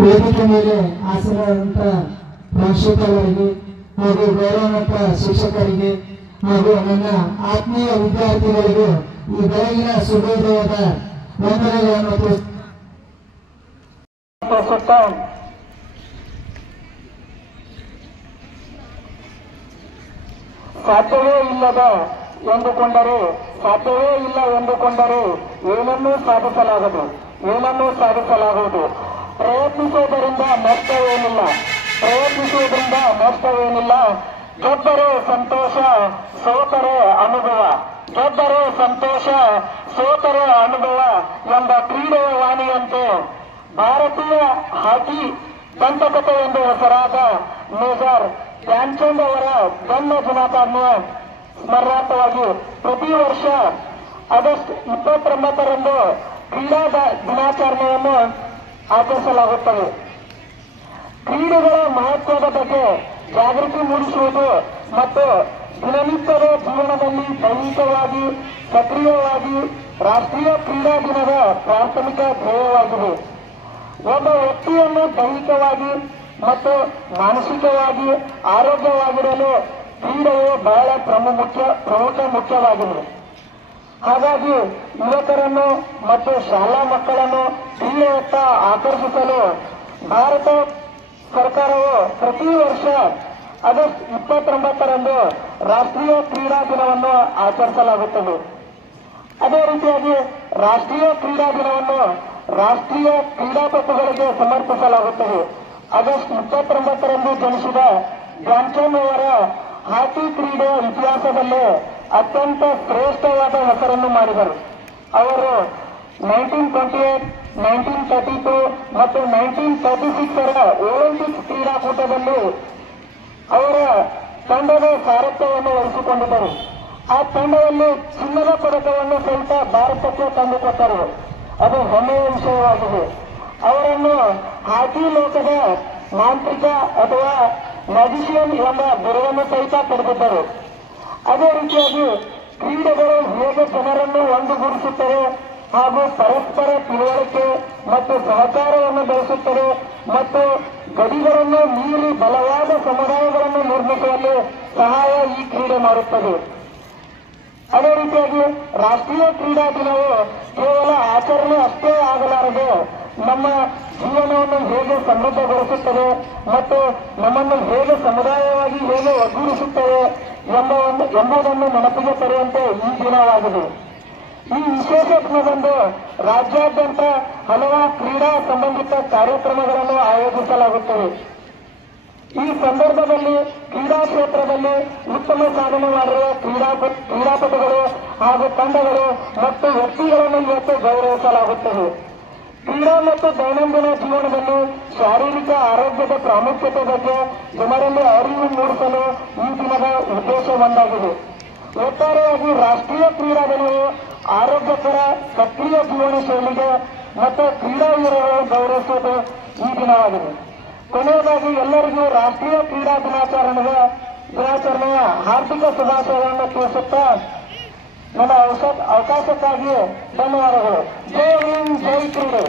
ವೇದಿಕೆ ಮೇಲೆ ಆಸರಾದಂಥ ಪ್ರಾಂಶುಪಾಲರಿಗೆ ಹಾಗೂ ಗೌರವಾನ್ವಿತ ಶಿಕ್ಷಕರಿಗೆ ಹಾಗೂ ನನ್ನ ಆತ್ಮೀಯ ವಿದ್ಯಾರ್ಥಿಗಳಿಗೆ ಈ ಬೆಳಗಿನ ಶುಭೋದಯದ ವಂದನೆಗಳನ್ನು ತಿಳಿಸುತ್ತಾ ಸಾಧ್ಯವೇ ಇಲ್ಲ ಎಂದುಕೊಂಡರೆ ಏನನ್ನೂ ಸಾಧಿಸಲಾಗದು. ಪ್ರಯತ್ನಿಸುವುದರಿಂದ ನಷ್ಟವೇನಿಲ್ಲ. ಗೆದ್ದರೆ ಸಂತೋಷ, ಸೋತರೆ ಅನುಭವ ಎಂಬ ಕ್ರೀಡೆಯ ವಾಣಿಯಂತೆ ಭಾರತೀಯ ಹಾಕಿ ದಂತಕಥೆ ಎಂದು ಹೆಸರಾದ ಮೇಜರ್ ಧ್ಯಾನ್ಚಂದ್ ಅವರ ಜನ್ಮ ದಿನಾಚರಣೆಯ ಸ್ಮರಣಾರ್ಥವಾಗಿ ಪ್ರತಿ ವರ್ಷ ಆಗಸ್ಟ್ 29ರಂದು ಕ್ರೀಡಾ ದಿನಾಚರಣೆಯನ್ನು ಆಚರಿಸಲಾಗುತ್ತದೆ. ಕ್ರೀಡೆಗಳ ಮಹತ್ವದ ಬಗ್ಗೆ ಜಾಗೃತಿ ಮೂಡಿಸುವುದು ಮತ್ತು ದಿನನಿತ್ಯದ ಜೀವನದಲ್ಲಿ ದೈಹಿಕವಾಗಿ ಸಕ್ರಿಯವಾಗಿ ರಾಷ್ಟ್ರೀಯ ಕ್ರೀಡಾ ದಿನದ ಪ್ರಾಥಮಿಕ ಧ್ಯೇಯವಾಗಿದೆ. ಒಬ್ಬ ವ್ಯಕ್ತಿಯನ್ನು ದೈಹಿಕವಾಗಿ ಮತ್ತು ಮಾನಸಿಕವಾಗಿ ಆರೋಗ್ಯವಾಗಿರಲು ಕ್ರೀಡೆಯು ಬಹಳ ಮುಖ್ಯವಾಗಿದೆ. ಹಾಗಾಗಿ ಯುವಕರನ್ನು ಮತ್ತು ಶಾಲಾ ಮಕ್ಕಳನ್ನು ಕ್ರೀಡೆಯತ್ತ ಆಕರ್ಷಿಸಲು ಭಾರತ ಸರ್ಕಾರವು ಪ್ರತಿ ವರ್ಷ ಆಗಸ್ಟ್ 29ರಂದು ರಾಷ್ಟ್ರೀಯ ಕ್ರೀಡಾ ದಿನವನ್ನು ಆಚರಿಸಲಾಗುತ್ತದೆ. ಅದೇ ರೀತಿಯಾಗಿ ರಾಷ್ಟ್ರೀಯ ಕ್ರೀಡಾ ದಿನವನ್ನು ರಾಷ್ಟ್ರೀಯ ಕ್ರೀಡಾಪಟುಗಳಿಗೆ ಸಮರ್ಪಿಸಲಾಗುತ್ತದೆ. ಆಗಸ್ಟ್ 29ರಂದು ಜನಿಸಿದ ಧ್ಯಾನ್ಚಂದ್ ಅವರ ಹಾಕಿ ಕ್ರೀಡೆಯ ಇತಿಹಾಸದಲ್ಲಿ ಅತ್ಯಂತ ಶ್ರೇಷ್ಠವಾದ ಹೆಸರನ್ನು ಮಾಡಿದರು. ಅವರು 1928, 1932 ಮತ್ತು 1936ರ ಒಲಿಂಪಿಕ್ಸ್ ಕ್ರೀಡಾಕೂಟದಲ್ಲಿ ಅವರ ತಂಡದ ಸಾರಥ್ಯವನ್ನು ವಹಿಸಿಕೊಂಡಿದ್ದರು. ಆ ತಂಡದಲ್ಲಿ ಚಿನ್ನದ ಪದಕವನ್ನು ಸಹಿತ ಭಾರತಕ್ಕೆ ತಂದುಕೊಟ್ಟರು. ಅದು ಹೆಮ್ಮೆಯ ವಿಷಯವಾಗಿದೆ. ಅವರನ್ನು ಹಾಕಿ ಲೋಕದ ಮಾಂತ್ರಿಕ ಅಥವಾ ಮ್ಯಾಜಿಷಿಯನ್ ಎಂಬ ಬಿರುದನ್ನು ಸಹಿತ ಪಡೆದಿದ್ದರು. ಅದೇ ರೀತಿಯಾಗಿ ಕ್ರೀಡೆಗಳು ಹೇಗೆ ಜನರನ್ನು ಒಂದುಗೂಡಿಸುತ್ತವೆ ಹಾಗೂ ಪರಸ್ಪರ ತಿಳುವಳಿಕೆ ಮತ್ತು ಸಹಕಾರವನ್ನು ಬೆಳೆಸುತ್ತದೆ ಮತ್ತು ಗಡಿಗಳನ್ನು ಮೀರಿ ಬಲವಾದ ಸಮುದಾಯಗಳನ್ನು ನಿರ್ಮಿಸುವಲ್ಲಿ ಸಹಾಯ ಈ ಕ್ರೀಡೆ ಮಾಡುತ್ತದೆ. ಅದೇ ರೀತಿಯಾಗಿ ರಾಷ್ಟ್ರೀಯ ಕ್ರೀಡಾ ದಿನವು ಕೇವಲ ಆಚರಣೆ ಅಷ್ಟೇ ಆಗಲಾರದೆ ನಮ್ಮ ಜೀವನವನ್ನು ಹೇಗೆ ಸಮೃದ್ಧಗೊಳಿಸುತ್ತದೆ ಮತ್ತು ನಮ್ಮನ್ನು ಹೇಗೆ ಸಮುದಾಯವಾಗಿ ಹೇಗೆ ಒಗ್ಗೂಡಿಸುತ್ತದೆ ಎಂಬುದನ್ನು ನೆನಪಿಗೆ ತರುವಂತೆ ಈ ದಿನವಾಗಿದೆ. ಈ ವಿಶೇಷ ದಿನದಂದು ರಾಜ್ಯಾದ್ಯಂತ ಹಲವು ಕ್ರೀಡಾ ಸಂಬಂಧಿತ ಕಾರ್ಯಕ್ರಮಗಳನ್ನು ಆಯೋಜಿಸಲಾಗುತ್ತದೆ. ಈ ಸಂದರ್ಭದಲ್ಲಿ ಕ್ರೀಡಾ ಕ್ಷೇತ್ರದಲ್ಲಿ ಉತ್ತಮ ಸಾಧನೆ ಮಾಡಿರುವ ಕ್ರೀಡಾಪಟುಗಳು ಹಾಗೂ ತಂಡಗಳು ಮತ್ತು ವ್ಯಕ್ತಿಗಳನ್ನು ಇವತ್ತು ಗೌರವಿಸಲಾಗುತ್ತದೆ. ಕ್ರೀಡಾ ಮತ್ತು ದೈನಂದಿನ ಜೀವನದಲ್ಲಿ ಶಾರೀರಿಕ ಆರೋಗ್ಯದ ಪ್ರಾಮುಖ್ಯತೆ ಬಗ್ಗೆ ಜನರಲ್ಲಿ ಅರಿವು ಮೂಡಿಸಲು ಈ ದಿನದ ಉದ್ದೇಶ ಒಂದಾಗಿದೆ. ಒಟ್ಟಾರೆಯಾಗಿ ರಾಷ್ಟ್ರೀಯ ಕ್ರೀಡಾ ದಿನವು ಆರೋಗ್ಯಕರ ಸಕ್ರಿಯ ಜೀವನ ಶೈಲಿಗೆ ಮತ್ತು ಕ್ರೀಡಾ ವೀರರನ್ನು ಗೌರವಿಸುವುದು ಈ ದಿನವಾಗಿದೆ. ಕೊನೆಯದಾಗಿ ಎಲ್ಲರಿಗೂ ರಾಷ್ಟ್ರೀಯ ಕ್ರೀಡಾ ದಿನಾಚರಣೆಯ ಹಾರ್ದಿಕ ಶುಭಾಶಯಗಳನ್ನು ತಿಳಿಸುತ್ತಾ ನನ್ನ ಅವಕಾಶಕ್ಕಾಗಿ ಧನ್ಯವಾದಗಳು. ಜೈ ಹಿಂದ್, ಜೈ ಕ್ರೀಡೆ.